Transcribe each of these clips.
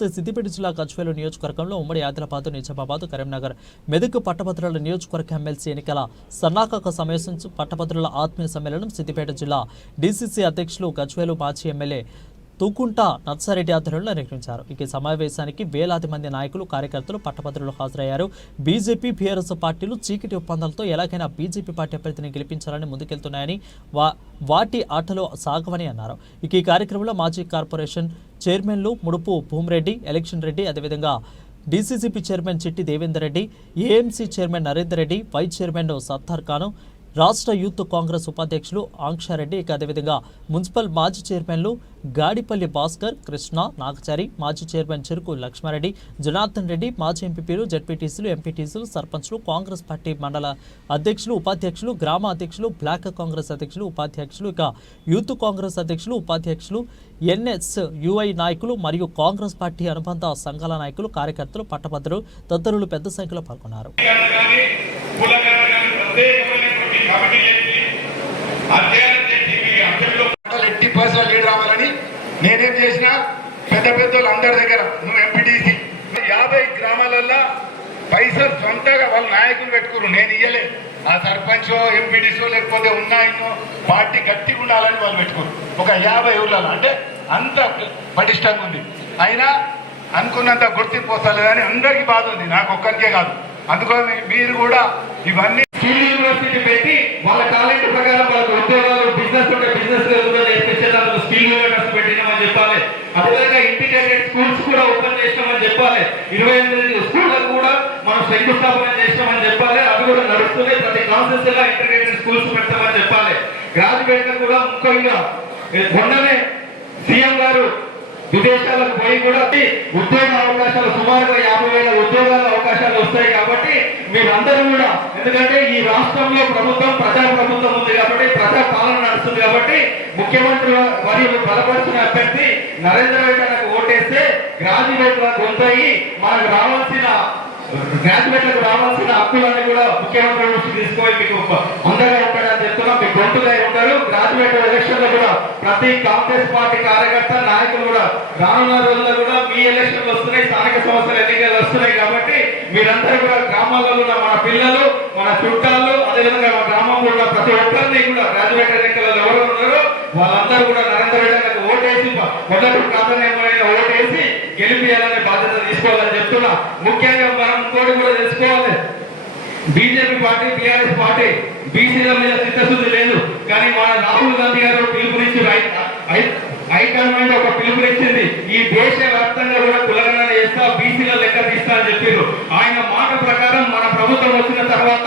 సిద్దిపేట జిల్లా గజ్వేలు నియోజకవర్గంలో ఉమ్మడి ఆదిలాబాద్ నిజామాబాద్ కరీంనగర్ మెదక్ పట్టభద్రుల నియోజకవర్గ ఎమ్మెల్సీ ఎన్నికల సన్నాహక సమావేశం పట్టభద్రుల ఆత్మీయ సమ్మేళనం సిద్దిపేట జిల్లా డీసీసీ అధ్యక్షులు గజ్వేలు మాజీ ఎమ్మెల్యే తూకుంట నత్సారెడ్డి ఆధ్వర్యంలో నిర్వహించారు. ఈ సమావేశానికి వేలాది మంది నాయకులు కార్యకర్తలు పట్టభద్రులు హాజరయ్యారు. బీజేపీ బీఆర్ఎస్ పార్టీలు చీకటి ఒప్పందాలతో ఎలాగైనా బీజేపీ పార్టీ అభ్యర్థిని గెలిపించాలని ముందుకెళ్తున్నాయని వా వాటి ఆటలో సాగవని అన్నారు. ఇక ఈ కార్యక్రమంలో మాజీ కార్పొరేషన్ చైర్మన్లు ముడుపు భూమిరెడ్డి ఎలక్షన్ రెడ్డి అదేవిధంగా DCCB chairman Chitti Devender Reddy AMC chairman Narender Reddy vice chairman Sattar Khan రాష్ట్ర యూత్ కాంగ్రెస్ ఉపాధ్యక్షులు ఆంక్షారెడ్డి ఇక అదేవిధంగా మున్సిపల్ మాజీ చైర్మన్లు గాడిపల్లి భాస్కర్ కృష్ణ నాగచారి మాజీ చైర్మన్ చెరుకు లక్ష్మారెడ్డి జనార్దన్ రెడ్డి మాజీ ఎంపీపీలు జడ్పీటీసీలు ఎంపీటీసీలు సర్పంచ్లు కాంగ్రెస్ పార్టీ మండల అధ్యక్షులు ఉపాధ్యక్షులు గ్రామ అధ్యక్షులు బ్లాక్ కాంగ్రెస్ అధ్యక్షులు ఉపాధ్యక్షులు ఇక యూత్ కాంగ్రెస్ అధ్యక్షులు ఉపాధ్యక్షులు ఎన్ఎస్ యుఐ నాయకులు మరియు కాంగ్రెస్ పార్టీ అనుబంధ సంఘాల నాయకులు కార్యకర్తలు పట్టభద్రులు తదితరులు పెద్ద సంఖ్యలో పాల్గొన్నారు. పెద్దలు అందరి దగ్గర నువ్వు ఎంపీటీసీ యాభై గ్రామాలల్లో పైసలు సొంతగా వాళ్ళ నాయకులు పెట్టుకురు నేను ఇయ్యలే. ఆ సర్పంచ్ ఎంపీడీసో లేకపోతే ఉన్నాయో పార్టీ గట్టిగా ఉండాలని వాళ్ళు పెట్టుకోరు ఒక యాభై ఊర్లలో. అంటే అంత పటిష్టంగా ఉంది. అయినా అనుకున్నంత గుర్తింపు వస్తలేదని అందరికీ బాధ ఉంది. నాకు ఒక్కరికే కాదు. అందుకని మీరు కూడా ఇవన్నీ యూనివర్సిటీ పెట్టి వాళ్ళ టాలెంట్ ప్రకారం వాళ్ళకి ఉద్యోగాలు బిజినెస్ ఉంటే బిజినెస్ నేర్పించేదానికి స్కిల్ యూనివర్సిటీ పెట్టినామని చెప్పాలి అదేవిధంగా ఇంటిగ్రేటెడ్ స్కూల్స్ కూడా ఓపెన్ చేసినామని చెప్పాలి. ఇరవై ఎనిమిది స్కూళ్ళకు కూడా మనం శంకుస్థాపన చేసామని చెప్పాలి. అవి కూడా నడుస్తున్నాయి ప్రతి కాన్సెన్స్గా ఇంటర్మీడియట్ స్కూల్స్ పెడతామని చెప్పాలి. గ్రాడ్యుయేట్ కూడా ముఖ్యంగా మొన్ననే సీఎం గారు విదేశాలకు పోయి కూడా ఉద్యోగ అవకాశాలు సుమారుగా యాభై వేల ఉద్యోగాల అవకాశాలు వస్తాయి కాబట్టి మీరందరూ కూడా ఎందుకంటే ఈ రాష్ట్రంలో ప్రభుత్వం ప్రజా ప్రభుత్వం ఉంది కాబట్టి ప్రజా పాలన నడుస్తుంది కాబట్టి ముఖ్యమంత్రి మరియు బలపరిచిన అభ్యర్థి నరేంద్ర రెడ్డి ఓటేస్తే గ్రాడ్యుయేట్ల గొంతయి మనకు రావాల్సిన గ్రాడ్యుయేట్లకు రావాల్సిన హక్కులన్నీ కూడా ముఖ్యమంత్రి నుంచి తీసుకొని మీకు అండగా ఉంటాడని చెప్తున్నాం. మీ గొంతుగా ఉంటారు గ్రాడ్యుయేట్ ఎలక్షన్లో కూడా ప్రతి కాంగ్రెస్ పార్టీ కార్యకర్త నాయకులు కూడా రానున్న రోజుల్లో కూడా మీ ఎలక్షన్లు వస్తున్నాయి స్థానిక సంస్థల ఎన్నికలు వస్తున్నాయి కాబట్టి మీరందరూ కూడా గ్రామాల్లో ఉన్న మన పిల్లలు మన చుట్టాలు అదేవిధంగా మన గ్రామంలో ఉన్న ప్రతి ఒక్కరిని కూడా గ్రాడ్యుయేట్ ఎన్నికలలో ఎవరు ఉన్నారో వాళ్ళందరూ కూడా నరేంద్ర రెడ్డి గారికి ఓటేసి మొదటి ప్రాధాన్యమైన గెలిపియాలనే బాధ్యత తీసుకోవాలని చెప్తున్నా. ముఖ్యంగా మనం ఇంకోటి కూడా తెలుసుకోవాలి. బీజేపీ పార్టీ టీఆర్ఎస్ పార్టీ బీసీల మీద చిత్తశుద్ధి లేదు. కానీ మన రాహుల్ గాంధీ గారు పిలుపునిచ్చి హైకమాండ్ ఒక పిలుపునిచ్చింది ఈ దేశ వ్యాప్తంగా కూడా కులగణన చేస్తా బీసీల లెక్క తీస్తా అని చెప్పారు ఆయన మాట ప్రకారం మన ప్రభుత్వం వచ్చిన తర్వాత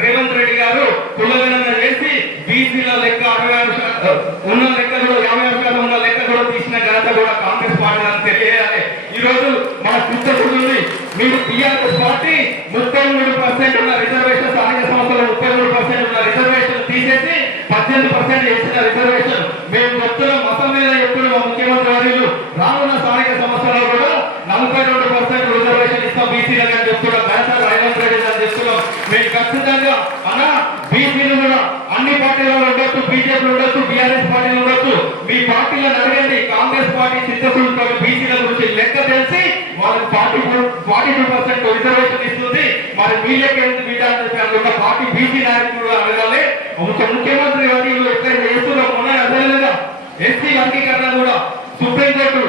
రేవంత్ రెడ్డి గారు కులగణన చేసి బీసీల లెక్క అరవై ఆరు శాతం ఉన్న లెక్క కూడా యాభై ఆరు శాతం ఉన్న లెక్క కూడా తీసిన ఘనత కూడా కాంగ్రెస్ పార్టీ అని తెలియజేయాలి ఈ రోజు మన చిత్తశుద్ధి ఉంది మీరు టీఆర్ఎస్ పార్టీ ముప్పై మూడు పర్సెంట్ ఉన్న రిజర్వేషన్ స్థానిక సంస్థలు ముప్పై మూడు పర్సెంట్ ఉన్న రిజర్వేషన్ తీసేసి పద్దెనిమిది పర్సెంట్ ఇచ్చిన రిజర్వేషన్ మేము చెప్తున్నాం మతం మీద ఎప్పుడు మా ముఖ్యమంత్రి వర్యులు రానున్న స్థానిక సంస్థల్లో కూడా నలభై రెండు పర్సెంట్ రిజర్వేషన్ ఇస్తాం బీసీలకు అని చెప్తున్నాం ఘనత రేవంత్ రెడ్డి అని చెప్తున్నాం. మేము ఖచ్చితంగా అన్న బీసీలు కూడా అన్ని పార్టీలలో ఉండొచ్చు బీజేపీ ఉండొచ్చు బీఆర్ఎస్ పార్టీలు ఉండొచ్చు. మీ పార్టీలను అడగండి కాంగ్రెస్ పార్టీ చిత్తశుద్ధి బీసీల గురించి వాళ్ళకి forty forty two percent reservation ఇస్తుంది. మరి ఎందుకు పార్టీ బీసీ నాయకులు అడగాలి. ముఖ్యమంత్రి గారు ఎస్సీ వర్గీకరణ కూడా సుప్రీంకోర్టు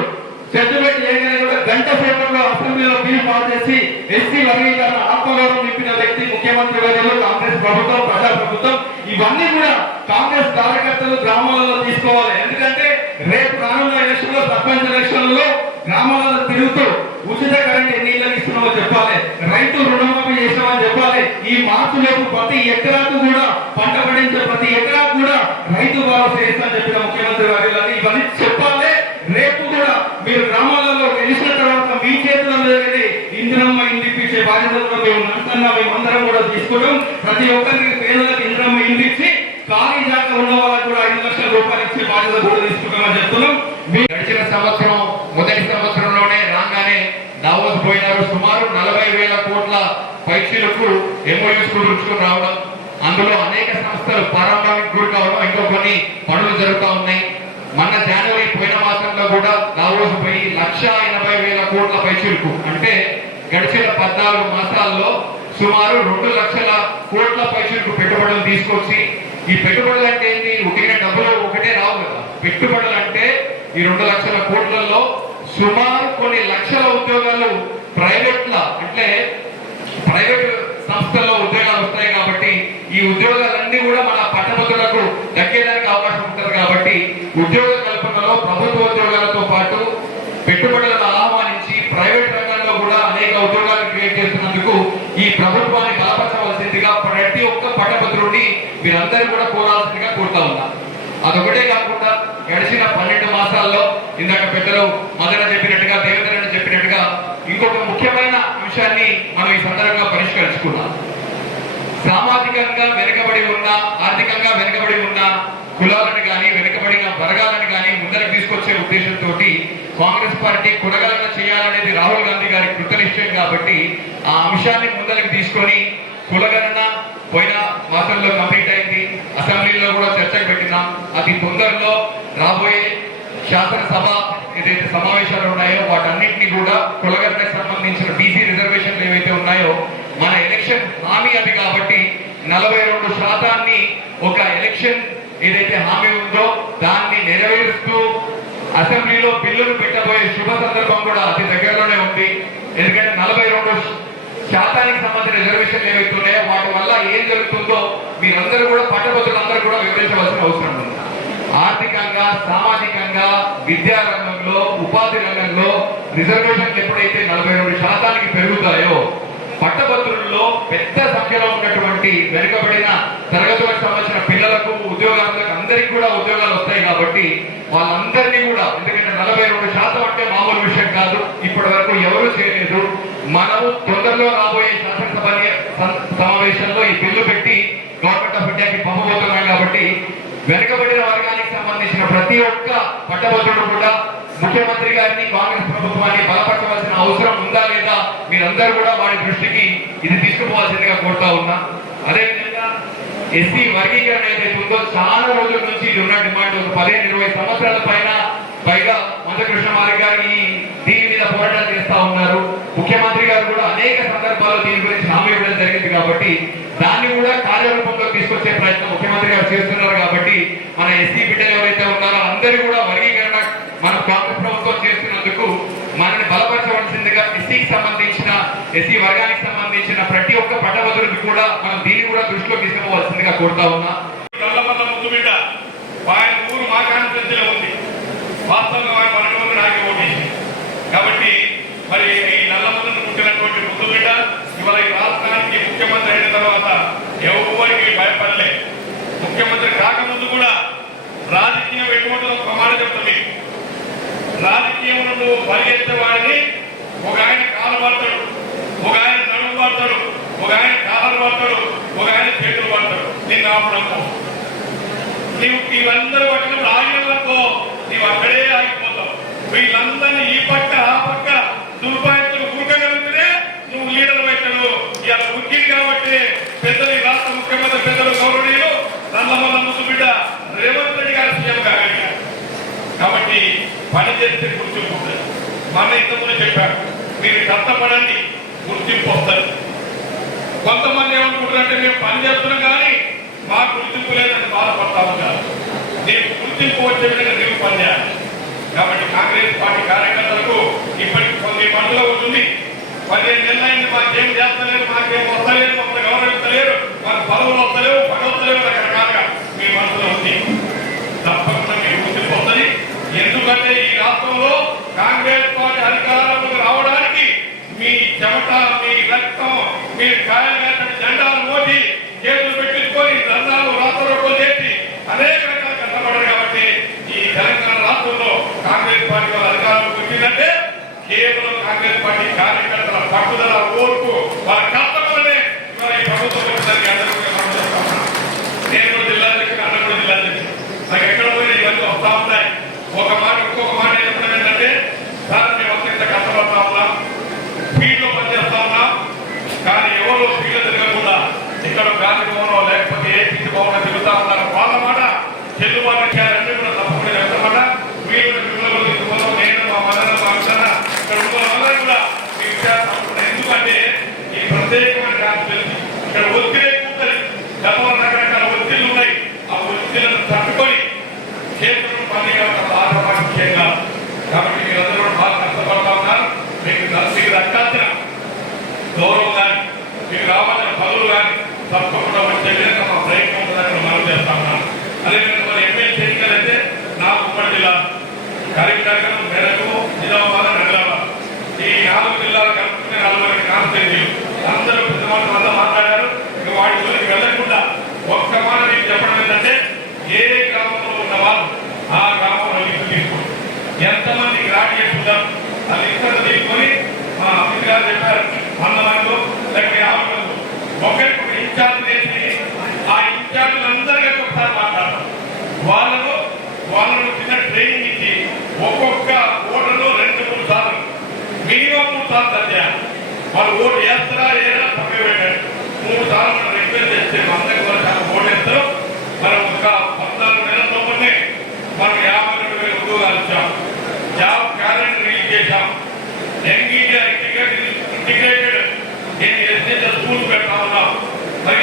జడ్జిమెంట్ చేయగానే కూడా గంట సేపట్లో అసెంబ్లీలో బిల్ పాస్ చేసి ఎస్సీ వర్గీకరణ ఆత్మగౌరవం నింపిన వ్యక్తి ముఖ్యమంత్రి కాంగ్రెస్ ప్రభుత్వం ప్రజా ప్రభుత్వం. ఇవన్నీ కూడా కాంగ్రెస్ కార్యకర్తలు గ్రామాలలో తీసుకోవాలి. ఎందుకంటే రేపు రానున్న ఎలక్షన్లో సర్పంచ్ ఎలక్షన్లో గ్రామాలలో తిరుగుతూ ఉచిత కరెంట్ ఎన్ని ఇళ్ళకి ఇస్తున్నామో చెప్పాలి. రైతు రుణమాఫీ చేస్తామని చెప్పాలి. ఈ మార్పు లోపు ప్రతి ఎకరాకు కూడా పంట పండించే ప్రతి ఎకరాకు కూడా రైతు భరోసా చేస్తామని చెప్పిన ముఖ్యమంత్రి వర్యులు ఇవన్నీ చెప్పాలి. రేపు కూడా మీరు గ్రామాలలో గెలిచిన తర్వాత మీ చేతుల్లో జరిగేది ఇంద్రమ్మ ఇంటి ఇప్పించే బాధ్యత మేము నష్టంగా మేము అందరం కూడా తీసుకోవడం ప్రతి ఒక్కరికి పేదలకు ఇంద్రమ్మ ఇంటిచ్చి ఖాళీ జాగా ఉన్న వాళ్ళకి కూడా ఐదు లక్షల రూపాయలు ఇచ్చే బాధ్యత కూడా తీసుకుంటామని చెప్తున్నాం. మీ గడిచిన సంవత్సరం గారు సుమారు నలభై వేల కోట్ల పైచీలకు ఎంఓయూస్ కుదుర్చుకుని రావడం అందులో అనేక సంస్థలు ప్రారంభానికి గురి కావడం ఇంకా కొన్ని పనులు జరుగుతూ ఉన్నాయి. మన జనవరి పోయిన మాసంలో కూడా దావోస్ పోయి లక్ష ఎనభై వేల కోట్ల పైసలకు అంటే గడిచిన పద్నాలుగు మాసాల్లో సుమారు రెండు లక్షల కోట్ల పైసలకు పెట్టుబడులు తీసుకొచ్చి ఈ పెట్టుబడులు అంటే ఏంటి? ఉటికిన డబ్బులు ఒకటే రావు కదా. పెట్టుబడులు అంటే ఈ రెండు లక్షల కోట్లలో సుమారు కొన్ని లక్షల ఉద్యోగాలు ప్రైవేట్ లా అంటే ప్రైవేట్ సంస్థల్లో ఉద్యోగాలు వస్తాయి కాబట్టి ఈ ఉద్యోగాలన్నీ కూడా మన పట్టభద్రులకు దక్కేదానికి అవకాశం ఉంటుంది కాబట్టి ఉద్యోగ కల్పనలో ప్రభుత్వ ఉద్యోగాలతో పాటు పెట్టుబడులను ఆహ్వానించి ప్రైవేట్ రంగంలో కూడా అనేక ఉద్యోగాలు క్రియేట్ చేస్తున్నందుకు ఈ ప్రభుత్వాన్ని బలపరచవలసిందిగా ప్రతి ఒక్క పట్టభద్రుడిని మీరందరూ కూడా కోరాల్సిందిగా కోరుతా ఉన్నా. అదొకటే కాకుండా గడిచిన పన్నెండు మాసాల్లో ఇందాక పెద్దలు మొదట చెప్పినట్టుగా దేవేంద్రని చెప్పినట్టుగా ఇంకొక ముఖ్యమైన అంశాన్ని మనం ఈ సందర్భంగా పరిష్కరించుకున్నాం ఆర్థికంగా వెనుకబడి ఉన్న ఆర్థికంగా వెనుకబడి ఉన్న కులాలను కానీ వెనుకబడిన వర్గాలను కానీ ముందరకు తీసుకొచ్చే ఉద్దేశంతో కాంగ్రెస్ పార్టీ కులగలన చేయాలనేది రాహుల్ గాంధీ గారి కృతనిశ్చయం కాబట్టి ఆ అంశాన్ని ముందరకు తీసుకొని కులగణన పోయిన మాసంలో కంప్లీట్ అయింది. అసెంబ్లీలో కూడా చర్చకు పెట్టినాం. అతి తొందరలో రాబోయే శాసనసభ ఏదైతే సమావేశాలు ఉన్నాయో వాటన్నింటినీ కూడా కులగణనకు సంబంధించిన బీసీ రిజర్వేషన్లు ఏవైతే ఉన్నాయో మన ఎలక్షన్ హామీ అది కాబట్టి నలభై రెండు శాతాన్ని ఒక ఎలక్షన్ ఏదైతే హామీ ఉందో దాన్ని నెరవేరుస్తూ అసెంబ్లీలో బిల్లును పెట్టబోయే శుభ సందర్భం కూడా అతి దగ్గరలోనే ఉంది. ఎందుకంటే నలభై రెండు శాతానికి సంబంధించిన రిజర్వేషన్లు ఏవైతున్నాయో వాటి వల్ల ఏం జరుగుతుందో మీరందరూ కూడా పట్టభద్రులందరూ కూడా వివరించవలసిన అవసరం ఉంది. ఆర్థికంగా సామాజికంగా విద్యా రంగంలో ఉపాధి రంగంలో రిజర్వేషన్లు ఎప్పుడైతే నలభై రెండు శాతానికి పెరుగుతాయో పట్టభద్రుల్లో పెద్ద సంఖ్యలో ఉన్నటువంటి వెనుకబడిన తరగతులకు సంబంధించిన పిల్లలకు ఉద్యోగాలకు అందరికీ కూడా ఉద్యోగాలు వస్తాయి కాబట్టి వాళ్ళందరినీ కూడా ఎందుకంటే నలభై రెండు శాతం అంటే మామూలు విషయం కాదు ఇప్పటి వరకు ఎవరు చేయలేదు. మనము తొందరలో రాబోయే శాసనసభ సమావేశంలో ఈ బిల్లు పెట్టి గవర్నమెంట్ ఆఫ్ ఇండియాకి పంపబోతున్నాం కాబట్టి వెనుకబడిన వర్గానికి సంబంధించిన ప్రతి ఒక్క పట్టభద్రుడు కూడా ముఖ్యమంత్రి గారిని కాంగ్రెస్ ప్రభుత్వాన్ని బలపరచవలసిన అవసరం ఉందా లేదా మీరందరూ కూడా వారి దృష్టికి ఇది తీసుకుపోవాల్సిందిగా కోరుతా ఉన్నా. అదేవిధంగా ఎస్సీ వర్గీకరణ ఏదైతే ఉందో చాలా రోజుల నుంచి ఇది ఉన్న డిమాండ్ ఒక పదిహేను ఇరవై సంవత్సరాల పైన పైగా మందకృష్ణ మారి గారి దీని మీద పోరాటం చేస్తా ఉన్నారు. ముఖ్యమంత్రి గారు కూడా అనేక సందర్భాల్లో దీని గురించి హామీ ఇవ్వడం జరిగింది కాబట్టి దాన్ని కూడా కార్యరూపంలో తీసుకొచ్చే ప్రయత్నం ముఖ్యమంత్రి గారు చేస్తున్నారు కాబట్టి మన ఎస్సీ బిడ్డలు ఎవరైతే ఉన్నారో అందరూ కూడా వర్గీకరణ మన కాంగ్రెస్ ప్రభుత్వం చేస్తున్నందుకు మనల్ని బలపరచవలసిందిగా ఎస్సీకి సంబంధించిన ఎస్సీ వర్గానికి సంబంధించిన ప్రతి ఒక్క పట్టభద్రుడికి కూడా మనం దీన్ని కూడా దృష్టిలో తీసుకోవాల్సిందిగా కోరుతా ఉన్నా. నల్లమల్ల ముద్దు బిడ్డ ఆయన ఊరు మా కాన్స్టిట్యూన్సీలో ఉంది. వాస్తవంగా ఆయన నాకే ఓటేసి కాబట్టి మరి ఈ నల్లమల్లను పుట్టినటువంటి ముద్దు బిడ్డ ఇవాళ ఈ రాష్ట్రానికి ముఖ్యమంత్రి అయిన తర్వాత ఎవరికి భయపడలే ముఖ్యమంత్రి కాకముందు కూడా రాజకీయం ఎటువంటి ఒక ప్రమాణం చెప్తాం మీకు రాజకీయంలో నువ్వు పరిగెత్తే వాడిని ఒక ఆయన కాలు పడతాడు ఒక ఆయన నడుము పడతాడు ఒక ఆయన కాలు పడతాడు ఒక ఆయన చేతులు పడతాడు నేను ఆపడము నీవు ఇవందరూ పట్టిన ఆగినప్పుడు నీవు అక్కడే ఆగిపోతావు. వీళ్ళందరినీ ఈ పక్క ఆ పక్క దుర్పాయకులు ఊరకగలిగితే నువ్వు లీడర్ పెట్టడు ఇలా ముఖ్యం కాబట్టి పెద్దలు ఈ రాష్ట్ర ముఖ్యమంత్రి పెద్దలు గౌరవనీయులు నల్లమల్ల ముద్దు బిడ్డ రేవంత్ రెడ్డి గారు సీఎం కాబట్టి పని చేస్తే గుర్తింపు ఉంటుంది మన ఇంతకుముందు చెప్పారు. మీరు కష్టపడండి గుర్తింపు వస్తారు కొంతమంది ఏమనుకుంటారంటే మేము పని చేస్తున్నాం కానీ మా గుర్తింపు లేదని బాధపడతా ఉంటారు. నీకు గుర్తింపు వచ్చే విధంగా నీవు పనిచేయాలి కాబట్టి కాంగ్రెస్ పార్టీ కార్యకర్తలకు ఇప్పటికి కొన్ని పనులు ఉంటుంది. పదిహేను నెలలైంది మాకేం చేస్తలేదు మాకేం వస్తలేదు మమ్మల్ని గౌరవించలేరు మాకు పదవులు వస్తలేవు పని వస్తలేవు రకరకాలుగా మీ మనసులో ఉంది. తప్పక మీకు గుర్తింపు వస్తుంది ఎందుకంటే ఈ రాష్ట్రంలో కాంగ్రెస్ పార్టీ అధికారంలోకి రావడానికి మీ చెమట మీ రక్తం మీ కాయలు జెండాలు మోసి చేతులు పెట్టించుకొని దండాలు రాష్ట్రంలో చేసి అనేక రకాల కష్టపడ్డారు కాబట్టి ఈ తెలంగాణ రాష్ట్రంలో కాంగ్రెస్ పార్టీ వాళ్ళ అధికారంలోకి కేవలం కాంగ్రెస్ పార్టీ కార్యకర్తల పట్టుదల ఓర్పు వారి కష్టపడనే ఈ ప్రభుత్వం కార్యక్రమం మేరకు నిజామాబాద్ నగరాబాద్ ఈ నాలుగు జిల్లాలు కలుపుకునే నలభై కాన్స్టెన్సీలు చేస్తాం వాళ్ళు ఓటు వేస్తారా లేదా పక్కన మనం రిక్వెస్ట్ చేస్తే అందరికి చేశాం. యంగ్ ఇండియా ఇంటిగ్రేటెడ్ నేను ఎస్ఎస్ స్కూల్ పెడతా మరి